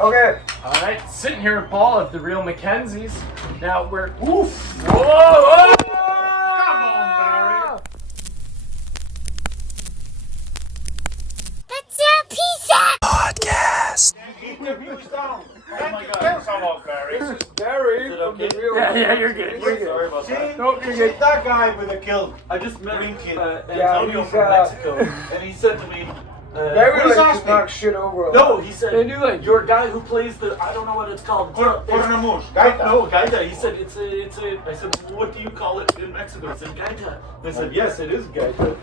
Okay. Alright, sitting here with Paul of the real McKenzies. Now we're. Oof! Whoa! Whoa! Come on, Barry. That's a pizza! Podcast! Keep the views down. Oh my God, come on, Barry. This is Barry from the real. Yeah, you're good. You're good. Sorry about that. No, you're good. That guy with the kilt. I just met Green kid. Antonio he's, from Mexico, and he said to me, Barry What is likes to asking? knock shit over. no, he said, They do like- you're a guy who plays the, I don't know what it's called. Cornamush. Gaita. No, gaita. He said, it's a, I said, what do you call it in Mexico? He said, gaita. I said, yes, it is gaita.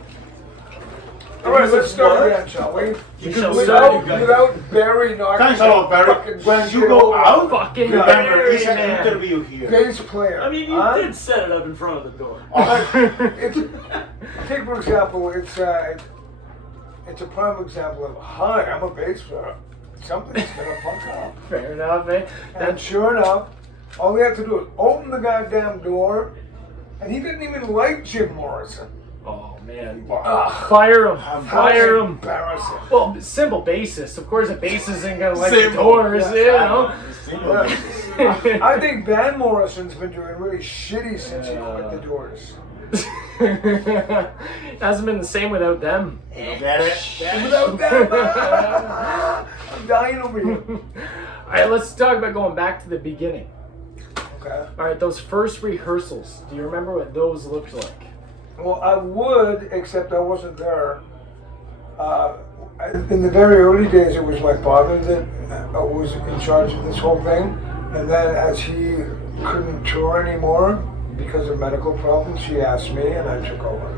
All right, let's start again, shall we? You shall Without, start. without Barry knocking Thanks a lot, Barry. fucking When shit you go over. out, Fucking remember, Barry, it's an man. interview here. Bass player. I mean, you did set it up in front of the door. It's, take for example, it's a prime example of, hi, I'm a bass player. Something's gonna fuck up. Fair enough, eh? And sure enough, all we have to do is open the goddamn door, and he didn't even like Jim Morrison. Oh, man. Ugh, Fire him. how Fire him. embarrassing. Well, simple bassist. Of course, a bassist ain't gonna like Simple. the doors, Yeah, you know? I think Van Morrison's been doing really shitty since he quit the Doors. Hasn't been the same without them. Without that, I'm dying over here. Alright, let's talk about going back to the beginning. Okay. Alright, those first rehearsals. Do you remember what those looked like? Well, I would, except I wasn't there. In the very early days, it was my father that was in charge of this whole thing. And then as he couldn't tour anymore because of medical problems, he asked me and I took over.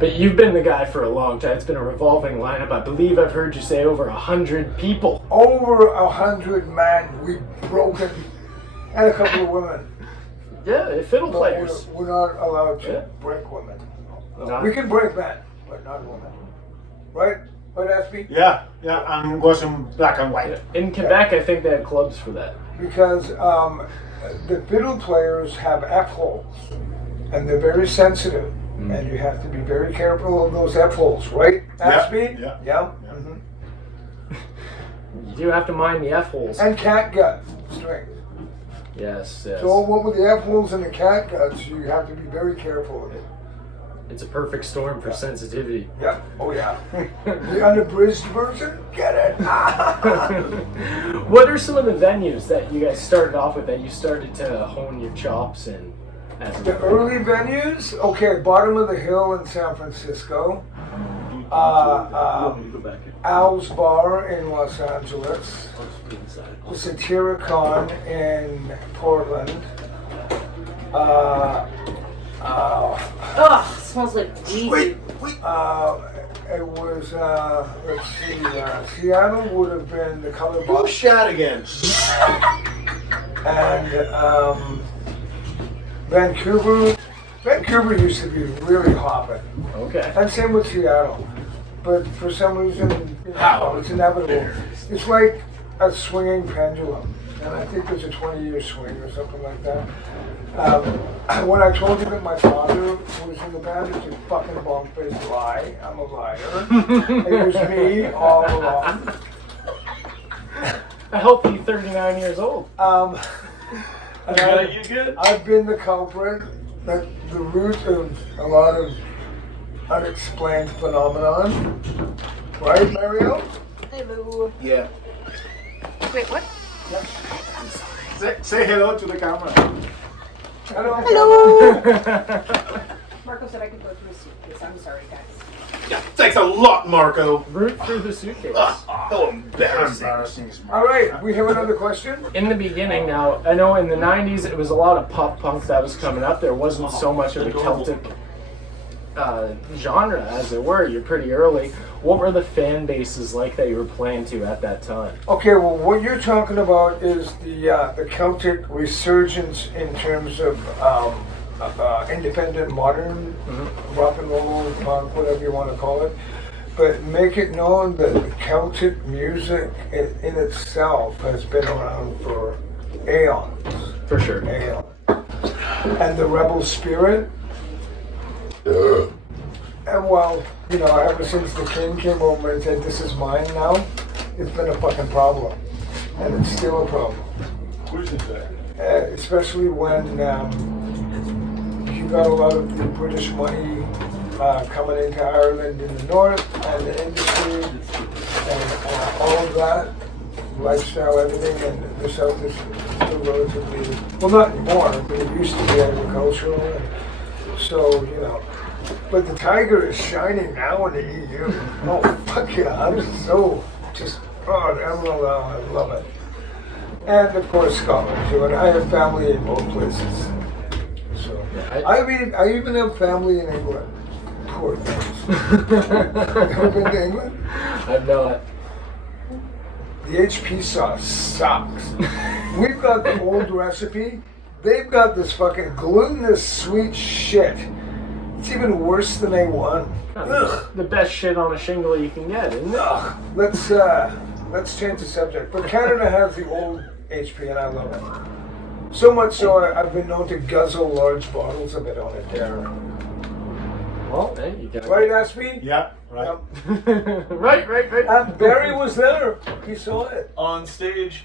But you've been the guy for a long time. It's been a revolving lineup. I believe I've heard you say over 100 people. Over 100 men we've broken, and a couple of women. Yeah, fiddle But players. we're not allowed to Yeah. break women. Not- We can break men, but not women. Right? Right, Aspie? Yeah, and was in black and white. In Quebec, I think they have clubs for that. Because the fiddle players have F holes, and they're very sensitive, and you have to be very careful of those F holes, right, Aspie? Yeah. Yeah. You do have to mind the F holes. And catgut strings. Yes, yes. So what with the F holes and the catguts, you have to be very careful of it. It's a perfect storm for sensitivity. Yep. Oh yeah. The unabridged version, get it? What are some of the venues that you guys started off with that you started to hone your chops in? As The early venues, okay, Bottom of the Hill in San Francisco, You go back here. Al's Bar in Los Angeles, I'll just be inside. the Satiricon in Portland, Ugh, smells like weed. it was, let's see, Seattle would have been the Color Who Box, shot again? and Vancouver used to be really hopping. Okay. And same with Seattle. But for some reason, it's inevitable. It's like a swinging pendulum. And I think there's a 20-year swing or something like that. When I told you that my father was in the band, it's a fucking long-faced lie. I'm a liar. It was me all along. A healthy 39 years old. And You good? I've been the culprit, the root of a lot of unexplained phenomenon. Right, Mario? Hello. Yeah. Wait, what? Say hello to the camera. Hello. Marco said I could go through a suitcase. I'm sorry, guys. Yeah, thanks a lot, Marco. Root through the suitcase. Oh, embarrassing. All right, we have another question. In the beginning now, I know in the 90s it was a lot of pop punk that was coming up. There wasn't so much of a Celtic genre, as it were. You're pretty early. What were the fan bases like that you were playing to at that time? Okay, well, what you're talking about is the Celtic resurgence in terms of independent modern rock and roll, punk, whatever you want to call it. But make it known that Celtic music in itself has been around for aeons. For sure. Aeons. And the rebel spirit. And well, ever since the king came over and said, "This is mine now," it's been a fucking problem. And it's still a problem. Of course it's that. Especially when you got a lot of the British money coming into Ireland in the north, and the industry, and all of that, lifestyle, everything, and the south is still relatively, well, not anymore, but it used to be agricultural, and so, you know. But the tiger is shining now in the EU. Oh, fuck yeah, I'm oh, the Emerald Isle, I love it. And of course Scotland too, and I have family in both places. So I even have family in England. Poor things. Ever been to England? I've not. The HP sauce sucks. We've got the old recipe. They've got this fucking glutinous sweet shit. It's even worse than A1. Ugh. The best shit on a shingle you can get, isn't it? Ugh. Let's change the subject. But Canada has the old HP, and I love it. So much so I've been known to guzzle large bottles of it on a dare. Well, hey, you got Right, Ashby? Yeah, right. Yep. right. And Barry was there. He saw it. On stage.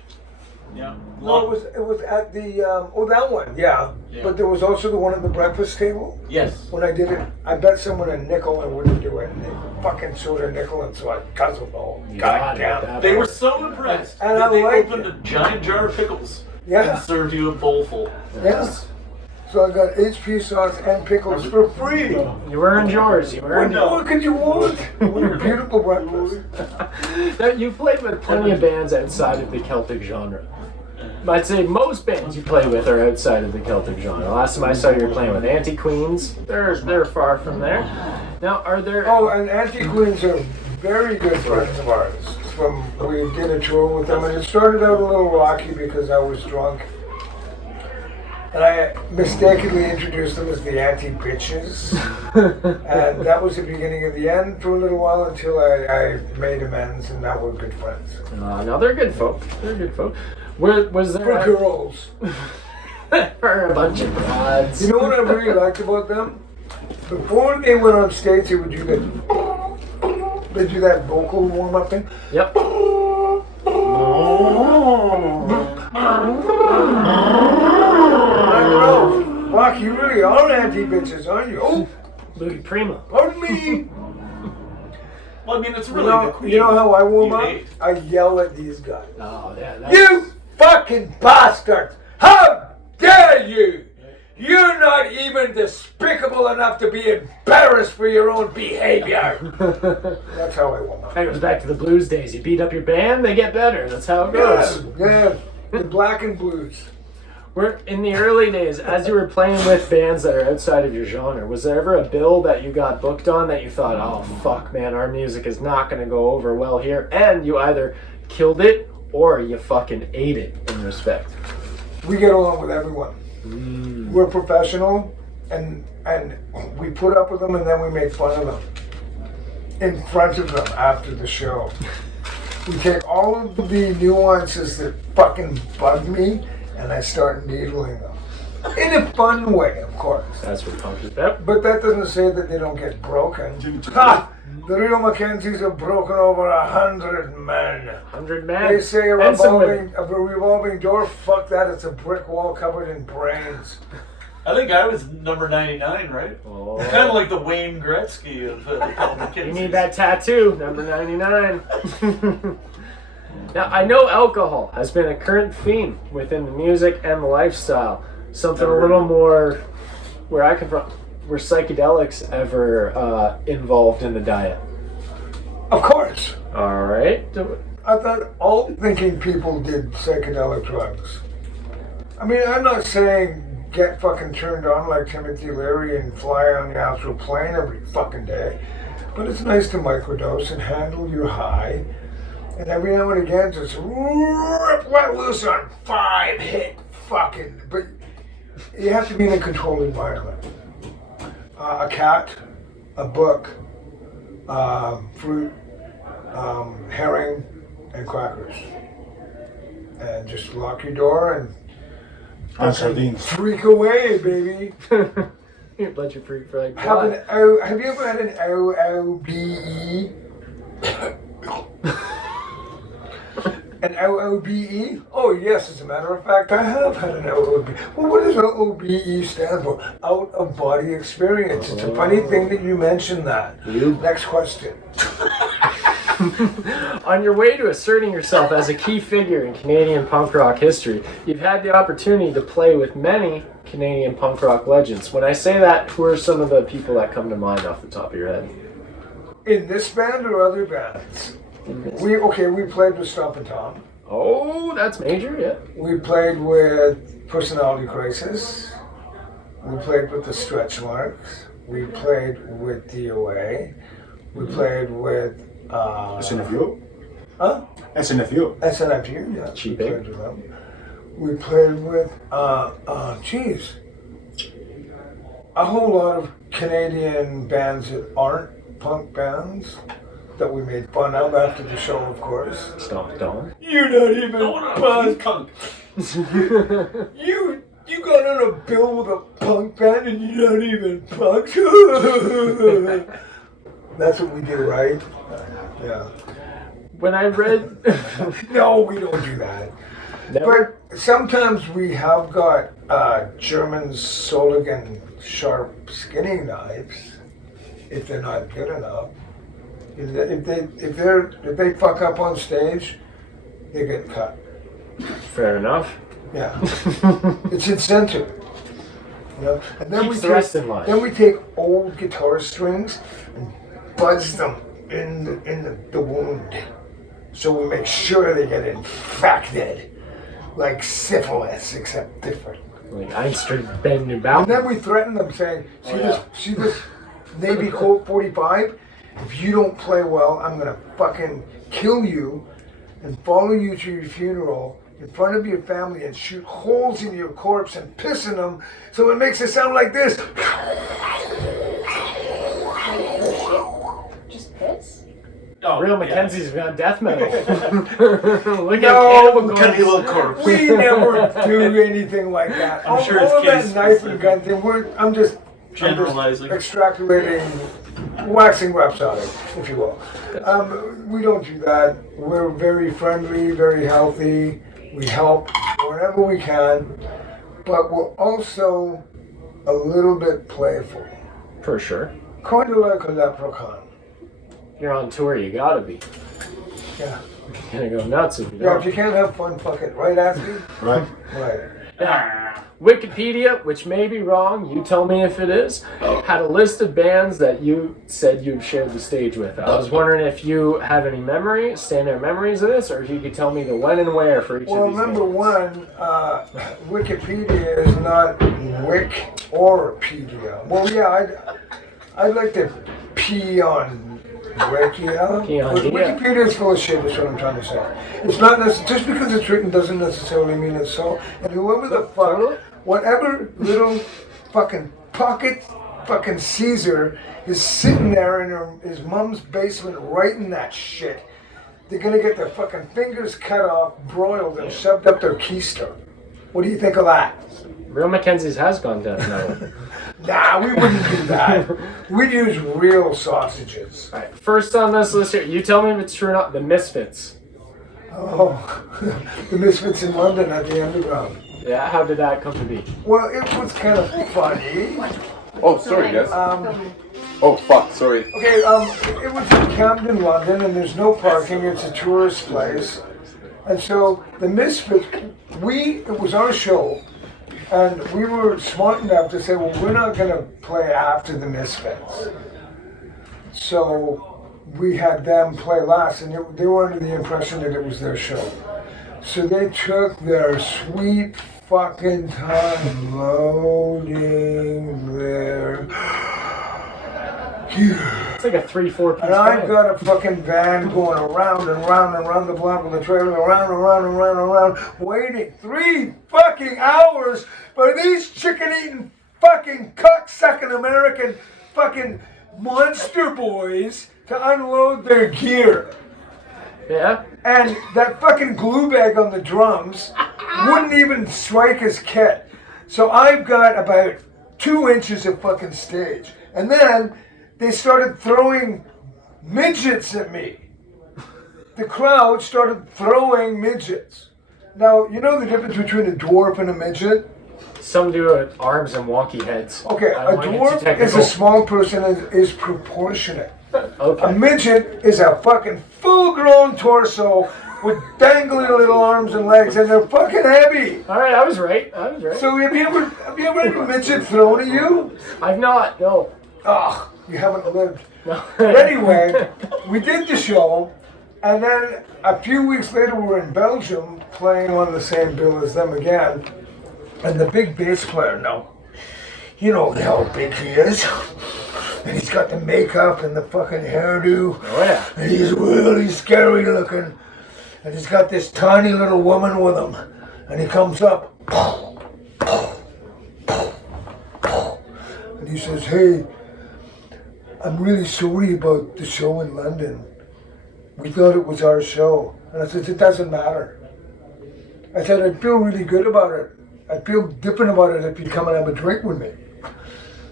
Yeah. No, it was at the that one. Yeah. But there was also the one at the breakfast table. Yes. When I did it, I bet someone a nickel and wouldn't do it, and they fucking sold a nickel, and so I guzzled the whole goddamn. They were so impressed And that I they liked opened it. a giant jar of pickles Yeah. and served you a bowl full. Yes. So I got HP sauce and pickles for free. You earned yours. You earned it. What could you want? What a beautiful breakfast. Now, you've played with plenty of bands outside of the Celtic genre. I'd say most bands you play with are outside of the Celtic genre. Last time I saw you were playing with Anti-Queens. They're far from there. Now, are there... Oh, and Anti-Queens are very good friends of ours. We did a tour with them, and it started out a little rocky because I was drunk. And I mistakenly introduced them as the Anti-Bitches. And that was the beginning of the end for a little while until I made amends, and now we're good friends. No, they're good folk. They're good folk. Was there... For girls. For a bunch of broads. You know what I really liked about them? Before they went on stage, they would do that. They do that vocal warm up thing. Yep. I don't know. Fuck, you really are anti-bitches, aren't you? Oh, Louis Prima. pardon me. Well, I mean, it's really the Queen. You know how I warm You up? hate. I yell at these guys. Oh, yeah. That's... You fucking bastards! How dare you! You're not even despicable enough to be embarrassed for your own behavior. That's how I warm up. That goes back to the blues days. You beat up your band, they get better. That's how it goes. Yeah, the black and blues. We're in the early days, as you were playing with bands that are outside of your genre, was there ever a bill that you got booked on that you thought, oh fuck man, our music is not going to go over well here, and you either killed it or you fucking ate it in respect? We get along with everyone. We're professional, and we put up with them, and then we make fun of them in front of them after the show. We take all of the nuances that fucking bug me, and I start needling them. In a fun way, of course. That's what punk is about. But that doesn't say that they don't get broken. Ha! The real McKenzies have broken over 100 men. 100 men. They say a And some women. revolving door, fuck that, it's a brick wall covered in brains. I think I was number 99, right? Oh. Kind of like the Wayne Gretzky of the McKenzies. You need that tattoo, number 99. Now, I know alcohol has been a current theme within the music and the lifestyle. Something a little more where I come from. Were psychedelics ever involved in the diet? Of course. All right. I thought all thinking people did psychedelic drugs. I mean, I'm not saying get fucking turned on like Timothy Leary and fly on the astral plane every fucking day, but it's nice to microdose and handle your high, and every now and again just let loose on 5-hit fucking, but you have to be in a controlled environment. A cat, a book, fruit, herring, and crackers. And just lock your door and sardines. freak away, baby. Let you freak for like Have God. an O. Have you ever had an OOBE? An LOBE? Oh yes, as a matter of fact, I have had an LOBE. Well, what does LOBE stand for? Out of body experience. It's a funny thing that you mentioned that. Next question. On your way to asserting yourself as a key figure in Canadian punk rock history, you've had the opportunity to play with many Canadian punk rock legends. When I say that, who are some of the people that come to mind off the top of your head? In this band or other bands? We played with Stomp and Tom. Oh, that's major, yeah. We played with Personality Crisis. We played with the Stretch Marks. We played with DOA. We played with SNFU? Huh? SNFU. SNFU, yeah. Cheap, We played with them. We played with a whole lot of Canadian bands that aren't punk bands that we made fun of after the show, of course. Stomp Dome. You're not even punk. Punk. You got on a bill with a punk band and you're not even punk. That's what we do, right? Yeah. When I read... No, we don't do that. Never? But sometimes we have got German Soligan sharp skinning knives if they're not good enough. If they fuck up on stage, they get cut. Fair enough. Yeah, it's incentive. You know? And then Keeps the rest in line. Then we take old guitar strings and buzz them in the wound, so we make sure they get infected, like syphilis, except different. Like Einstein bending And about. then we threaten them, saying, "See this Navy Colt 45? If you don't play well, I'm gonna fucking kill you and follow you to your funeral in front of your family and shoot holes in your corpse and piss in them so it makes it sound like this." Just piss? Oh, Real yeah. McKenzies have gone death metal. Look No, at Cannibal Corpse. We never do anything like that. I'm sure it's all that case knife specific. and gun thing, I'm just Generalizing. extrapolating, waxing rhapsodic, if you will. We don't do that. We're very friendly, very healthy. We help wherever we can, but we're also a little bit playful. For sure. Kind of like a leprechaun. You're on tour, you gotta be. Yeah. You're gonna go nuts if you Yeah, don't. if you can't have fun, fuck it. Right, Ashley? Right. Right. Wikipedia, which may be wrong, you tell me if it is, had a list of bands that you said you've shared the stage with. I was wondering if you have any standout memories of this, or if you could tell me the when and where for each Well, of these number bands. one, Wikipedia is not Wick or Pedia. Well, yeah, I'd like to pee on Wikia. Pee on But Dia. Wikipedia is full of shit, is what I'm trying to say. It's not just because it's written doesn't necessarily mean it's so. And whoever the fuck, whatever little fucking pocket fucking Caesar is sitting there in his mom's basement writing that shit, they're gonna get their fucking fingers cut off, broiled, and shoved up their keister. What do you think of that? Real McKenzies has gone death metal. Nah, we wouldn't do that. We'd use real sausages. Alright, first on this list here, you tell me if it's true or not, the Misfits. Oh, the Misfits in London at the Underground. Yeah, how did that come to be? Well, it was kind of funny. Oh, sorry, guys. Um, Oh, fuck, sorry. Okay, it was in Camden, London, and there's no parking. It's a tourist place. And so the Misfits, it was our show, and we were smart enough to say, well, we're not going to play after the Misfits. So we had them play last, and they were under the impression that it was their show. So they took their sweet fucking time loading their gear. It's like a 3-4 piece And I've band. got a fucking van going around and round and round the block with the trailer, around and round and round and round, waiting 3 fucking hours for these chicken-eating fucking cocksucking American fucking monster boys to unload their gear. Yeah? And that fucking glue bag on the drums wouldn't even strike his kit. So I've got about 2 inches of fucking stage. And then they started throwing midgets at me. the crowd started throwing midgets. Now, you know the difference between a dwarf and a midget? Some do it arms and wonky heads. Okay, I a don't wanna get too dwarf is technical. a small person is proportionate. A Okay. midget is a fucking full-grown torso with dangling little arms and legs, and they're fucking heavy. All right, I was right. So have you ever had a midget thrown at you? I've not. No. Ugh, you haven't lived. No. But anyway, we did the show, and then a few weeks later we were in Belgium playing on the same bill as them again, and the big bass player, no, you know how big he is, and he's got the makeup and the fucking hairdo, Oh yeah. and he's really scary looking, and he's got this tiny little woman with him, and he comes up, and he says, "Hey, I'm really sorry about the show in London. We thought it was our show." And I said, "It doesn't matter." I said, "I'd feel really good about it. I'd feel different about it if you'd come and have a drink with me."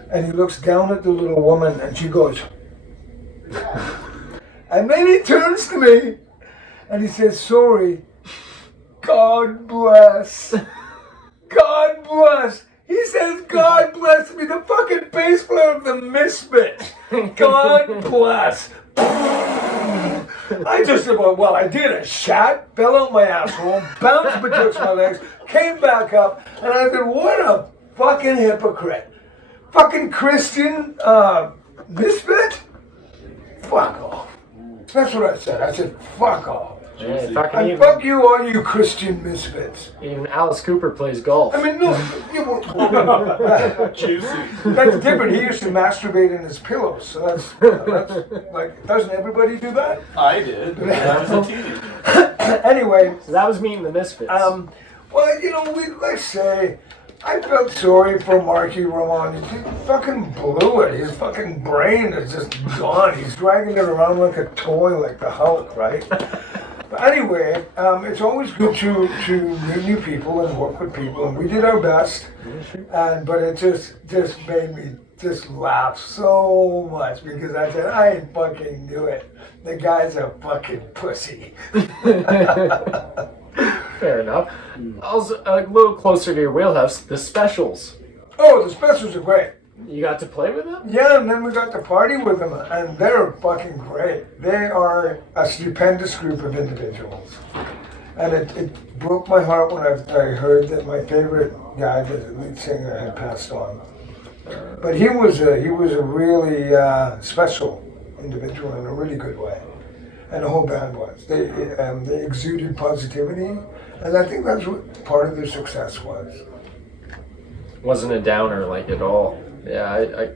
And he looks down at the little woman and she goes, and then he turns to me and he says, "Sorry, God bless. God bless." He says, "God bless me, the fucking bass player of the Misfits. God bless." I just said, well, I did. I shat, fell out my asshole, bounced betwixt my legs, came back up, and I said, "What a fucking hypocrite. Fucking Christian misfit? Fuck off." That's what I said. I said, "Fuck off." Yeah, fucking And even, fuck you, all you Christian misfits. even Alice Cooper plays golf. I mean, no, Juicy. that's different. He used to masturbate in his pillows, so that's like, doesn't everybody do that? I did. When I was a teenager. Anyway, So that was meeting the Misfits. well, let's say, I felt sorry for Marky Ramon. He fucking blew it. His fucking brain is just gone. He's dragging it around like a toy, like the Hulk, right? But anyway, it's always good to meet new people and work with people, and we did our best. But it just made me just laugh so much because I said, "I fucking knew it. The guy's a fucking pussy." Fair enough. Also, a little closer to your wheelhouse, the Specials. Oh, the specials are great. You got to play with them? Yeah, and then we got to party with them, and they're fucking great. They are a stupendous group of individuals. And it broke my heart when I heard that my favorite guy, the lead singer, had passed on. But he was a really special individual in a really good way. And the whole band was. They exuded positivity, and I think that's what part of their success was. Wasn't a downer like at all. Yeah,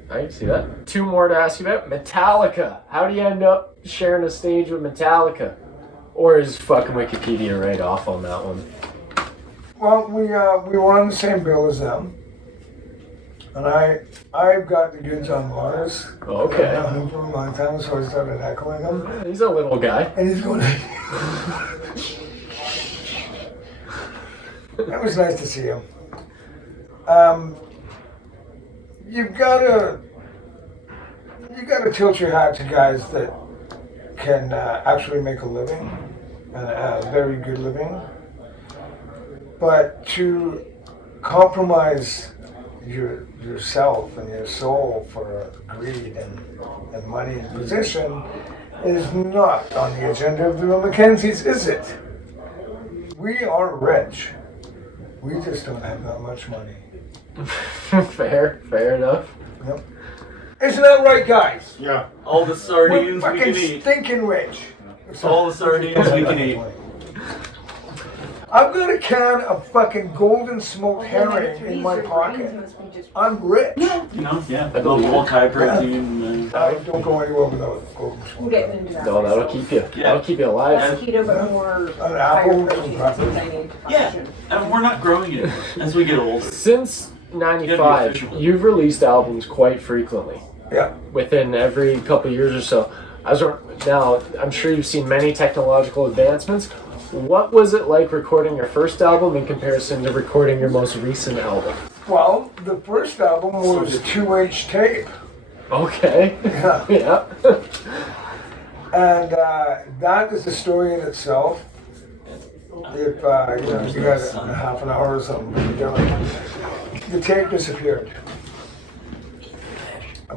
I can see that. Two more to ask you about. Metallica. How do you end up sharing a stage with Metallica? Or is fucking Wikipedia right off on that one? Well, we were on the same bill as them, and I've got the goods on Mars. Okay. I've known him for a long time, so I started echoing him, He's a little guy. and he's going. That was nice to see him. You gotta tilt your hat to guys that can actually make a living, and a very good living. But to compromise yourself and your soul for greed and money and position is not on the agenda of the McKenzies, is it? We are rich. We just don't have that much money. Fair enough. Yep. Isn't that right, guys? Yeah. All the We're sardines we fucking can eat. stinking rich. All the sardines we can eat. I've got a can of fucking golden smoked herring in my pocket. I'm rich. You know, yeah. A little bulk high protein. I don't go anywhere without golden smoked herring. No, that'll keep you. That'll keep you alive. Less keto, but more An higher apple, protein. some Since I need Yeah, function. and we're not growing it as we get older. Since '95, you've released albums quite frequently. Yeah. Within every couple of years or so. Now, I'm sure you've seen many technological advancements. What was it like recording your first album in comparison to recording your most recent album? Well, the first album was 2H tape. Okay. Yeah. Yeah. And that is a story in itself. If you got a half an hour or something, the tape disappeared.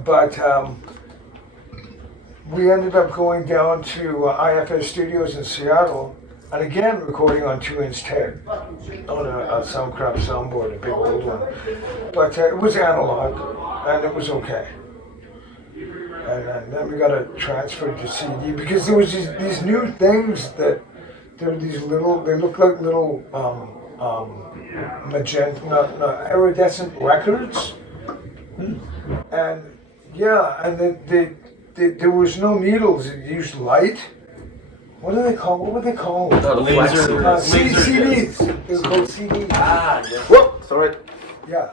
But we ended up going down to IFS Studios in Seattle, and again recording on 2-inch tape on a Soundcraft soundboard, a big old one. But it was analog, and it was okay. And then we got it transferred to CD because there was these new things that there were these little. They look like little magenta, not iridescent records, and yeah, and there was no needles. It used light. What do they call? What would they call them? CDs. They were called CDs. Ah, yeah. Whoop! Sorry. Yeah.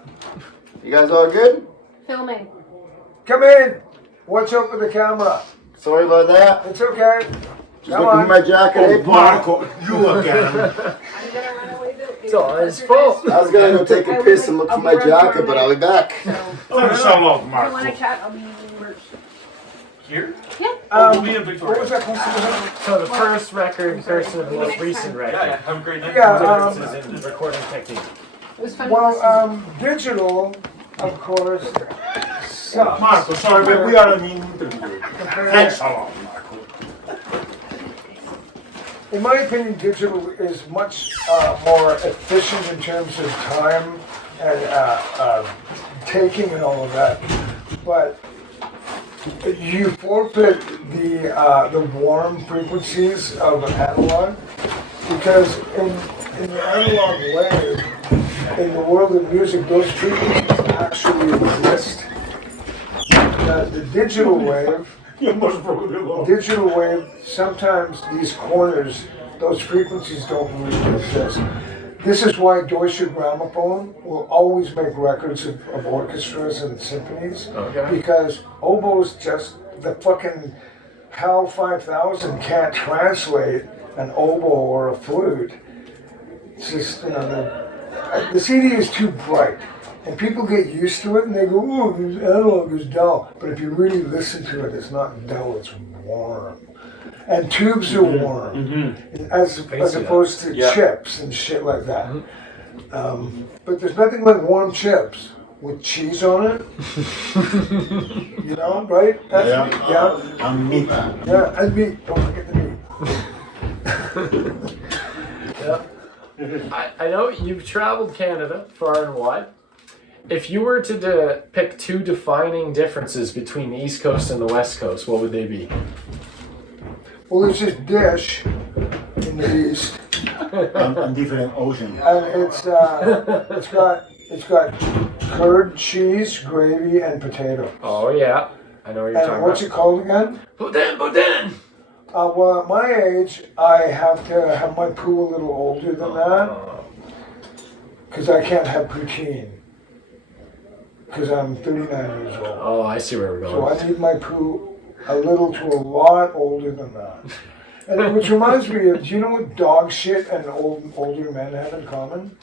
You guys all good? Filming. Come in. Watch out for the camera. Sorry about that. It's okay. Just looking for my jacket. Hey, Paul. Marco, you again. I'm gonna run away. It's all his fault. I was gonna go take a piss and look for my jacket, but I'll be back. Thanks a lot, If you want to Marco. chat, I'll be merch. Here? Yeah. We'll be in What Victoria. was that supposed to So the first record versus the most recent record. Yeah, have a great night. Yeah, Differences in recording technique. It was fun. be? Well, digital, of course, sucks. Marco, sorry, but we are in interview. Thanks a lot, Marco. In my opinion, digital is much more efficient in terms of time and taking and all of that. But you forfeit the warm frequencies of an analog because in the analog wave, in the world of music, those frequencies actually exist. The digital wave. You must broke it off. Digital wave, sometimes these corners, those frequencies don't really exist. This is why Deutsche Grammophon will always make records of orchestras and symphonies. Okay. Because oboes just, the fucking HAL 5000 can't translate an oboe or a flute. It's just, the CD is too bright. And people get used to it and they go, oh, this analog is dull. But if you really listen to it, it's not dull, it's warm. And tubes are warm, as opposed to chips and shit like that. But there's nothing like warm chips with cheese on it. You know, right? That's meat, yeah. And meat. Yeah, and meat. Don't forget the meat. Yep. I know you've traveled Canada far and wide. If you were to pick two defining differences between the East Coast and the West Coast, what would they be? Well, there's this dish in the East, And different ocean. and it's got curd, cheese, gravy, and potato. Oh yeah, I know what you're And talking what's about. it called again? Boudin! Well, at my age, I have to have my poo a little older than that, because I can't have poutine, because I'm 39 years old. Oh, I see where we're So going. I need my poo a little to a lot older than that. And which reminds me of, do you know what dog shit and older men have in common?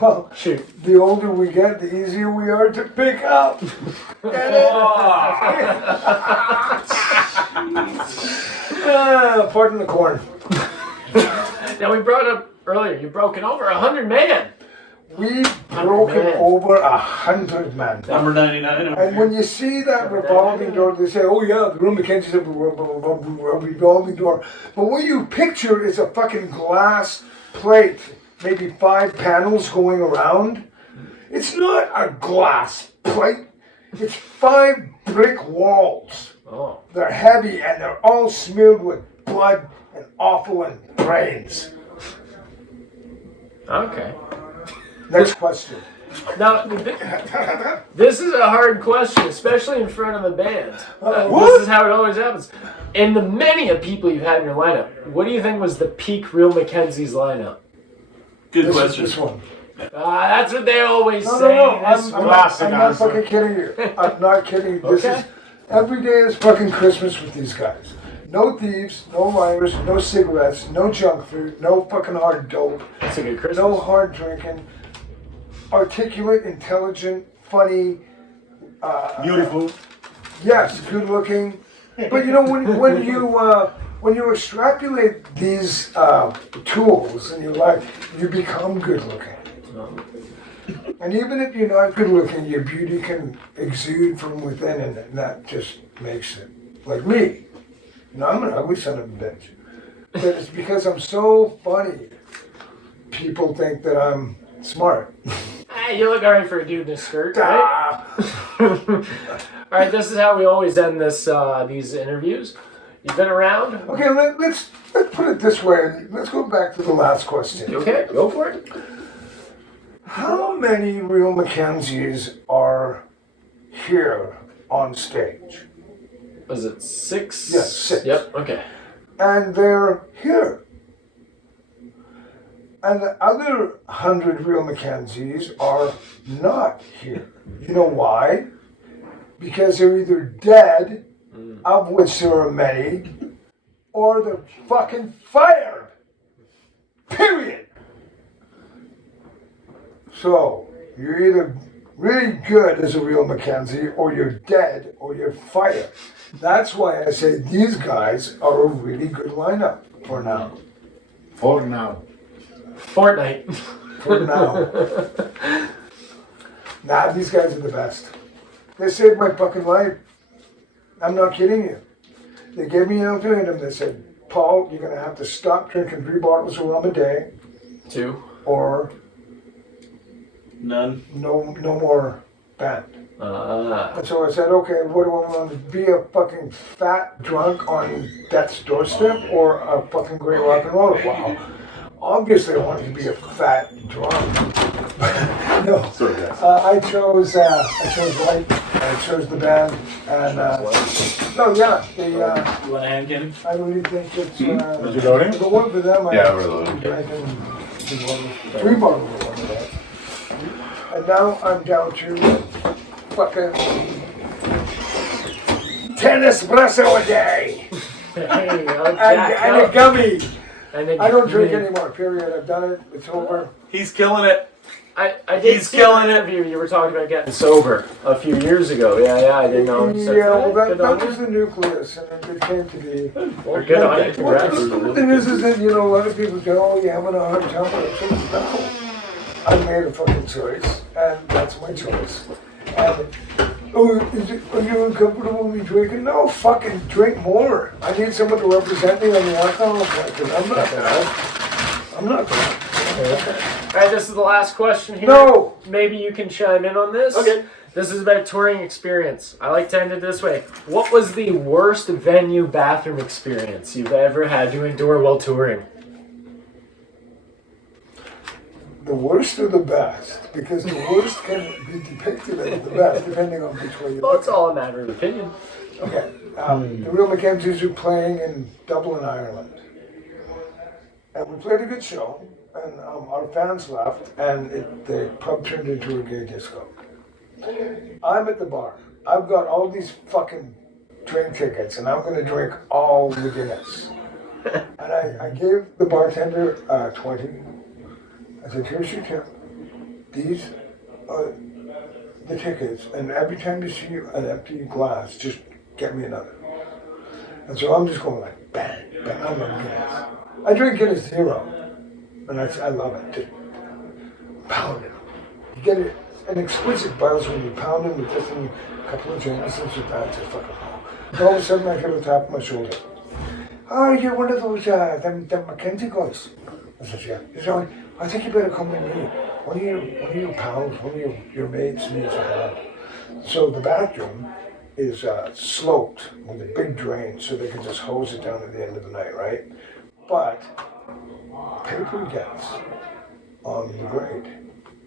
Well, Shoot. the older we get, the easier we are to pick up. Get it? Pardon the corn. Now we brought up earlier, you've broken over 100 million. We've broken man. over 100 man. Number 99. And when you see that revolving door, they say, oh yeah, the room McKenzies have a revolving door. But what you picture is a fucking glass plate, maybe 5 panels going around. It's not a glass plate. It's 5 brick walls. Oh. They're heavy and they're all smeared with blood and offal and brains. Okay. Next question. Now, this is a hard question, especially in front of the band. What? This is how it always happens. In the many of people you've had in your lineup, what do you think was the peak real McKenzies lineup? Good This is question. this one. That's what they always No, say. no, no. This I'm one. Classic not answer. fucking kidding you. I'm not kidding. This Okay. is every day is fucking Christmas with these guys. No thieves, no liars, no cigarettes, no junk food, no fucking hard dope, That's a good Christmas. no hard drinking. Articulate, intelligent, funny. Beautiful. Yes, good looking. But you know, when you extrapolate these tools in your life, you become good looking. And even if you're not good looking, your beauty can exude from within, and that just makes it like me. You know, I'm an ugly son of a bitch, but it's because I'm so funny. People think that I'm smart. Hey, you look alright for a dude in a skirt, right? Alright, this is how we always end these interviews. You've been around? Okay, let's put it this way. Let's go back to the last question. Okay, go for it. How many real McKenzies are here on stage? Was it 6? Yes, 6. Yep, okay. And they're here. And the other 100 real McKenzies are not here. You know why? Because they're either dead, of which there are many, or they're fucking fired. Period. So, you're either really good as a real McKenzie, or you're dead, or you're fired. That's why I say these guys are a really good lineup for now. For now. Fortnite. For now. Nah, these guys are the best. They saved my fucking life. I'm not kidding you. They gave me an ultimatum. They said, Paul, you're going to have to stop drinking 3 bottles of rum a day. 2. Or None. no more band. And so I said, okay, what do I want to be, a fucking fat drunk on death's doorstep, or a fucking great rock and roller? Wow. Obviously I wanted to be a fat drunk. No. Sorry, guys. I chose light. I chose the band. And no, yeah, You want a hand candy? I really think it's Is you loading? the one for them. Yeah, we're loading. Drinking 3 bottles of one a day. And now I'm down to fucking 10 espresso a day. Hey, And a gummy. And I don't drink anymore, period. I've done it. It's over. He's killing it. I did He's see killing an it. interview. You were talking about getting sober a few years ago. Yeah, I didn't know. Yeah, well, Good on that you. was the nucleus, and it came to be. Well, good on you. Congrats. The thing is that, you know, a lot of people say, oh, you're having a hard time. I said, no. I made a fucking choice, and that's my choice. And, are you uncomfortable with me drinking? No, fucking drink more. I need someone to represent me on the alcohol part, because I'm not that. I'm not that. All right, this is the last question here. No! Maybe you can chime in on this. Okay. This is about touring experience. I like to end it this way. What was the worst venue bathroom experience you've ever had to endure while touring? The worst or the best? Because the worst can be depicted as the best, depending on which way you Well, look. it's all a matter of opinion. Okay. The real McKenzies are playing in Dublin, Ireland. And we played a good show, and our fans left, and the pub turned into a gay disco. I'm at the bar. I've got all these fucking drink tickets, and I'm going to drink all the Guinness. And I gave the bartender 20. I said, here's your tip. These are the tickets, and every time you see an empty glass, just get me another. And so I'm just going like, bang, bang, I love Guinness. I drink Guinness Zero, and I love it. Just pound it. You get it, an exquisite buzz when you pound it with this and a couple of Jamesons with that, just fucking wow. And all of a sudden I feel the tap of my shoulder. Oh, you're one of those, them McKenzie guys. I said, yeah. He said, I think you better come with me. One of your pals, one of your mates needs a hand. So the bathroom is sloped with a big drain, so they can just hose it down at the end of the night, right? But paper gets on the grade,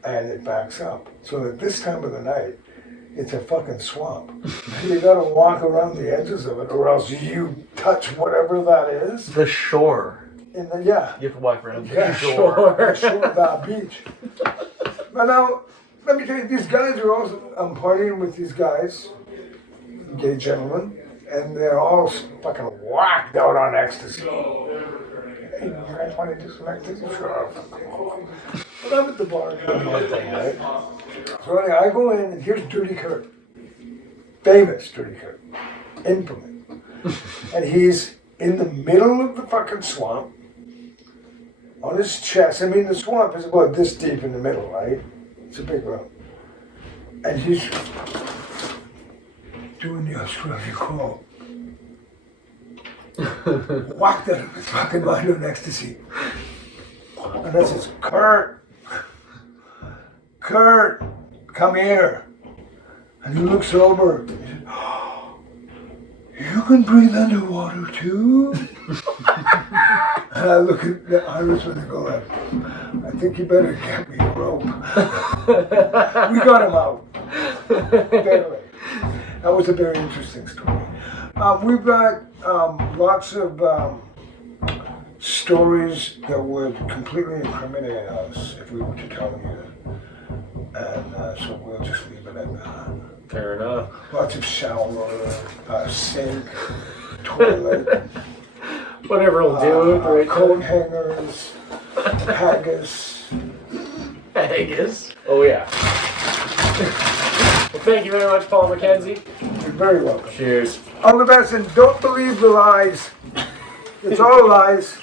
and it backs up. So at this time of the night, it's a fucking swamp. You gotta walk around the edges of it, or else you touch whatever that is. The shore. In the, yeah. You have to walk around Yeah, the shore. Shore beach. But now, let me tell you, these guys are also, I'm partying with these guys, gay gentlemen, and they're all fucking whacked out on ecstasy. Hey, you guys want to do some ecstasy? Sure. But I'm at the bar doing my thing, right? So anyway, I go in, and here's Dirty Kurt. Famous Dirty Kurt. Infamous. And he's in the middle of the fucking swamp on his chest. I mean, the swamp is about this deep in the middle, right? It's a big room. And he's doing the Australian crawl. Whacked out of his fucking mind on ecstasy. And I says, Kurt, come here. And he looks over. He said, oh, you can breathe underwater too? And I look at the Irishman and go, I think you better get me a rope. We got him out. Anyway, that was a very interesting story. We've got lots of stories that would completely incriminate us if we were to tell you. And so we'll just leave it at that. Fair enough. Lots of shower, sink, toilet, Whatever will do. Right coat hangers, haggis. Haggis. Oh yeah. Well, thank you very much, Paul McKenzie. You're very welcome. Cheers. All the best, and don't believe the lies. It's all lies.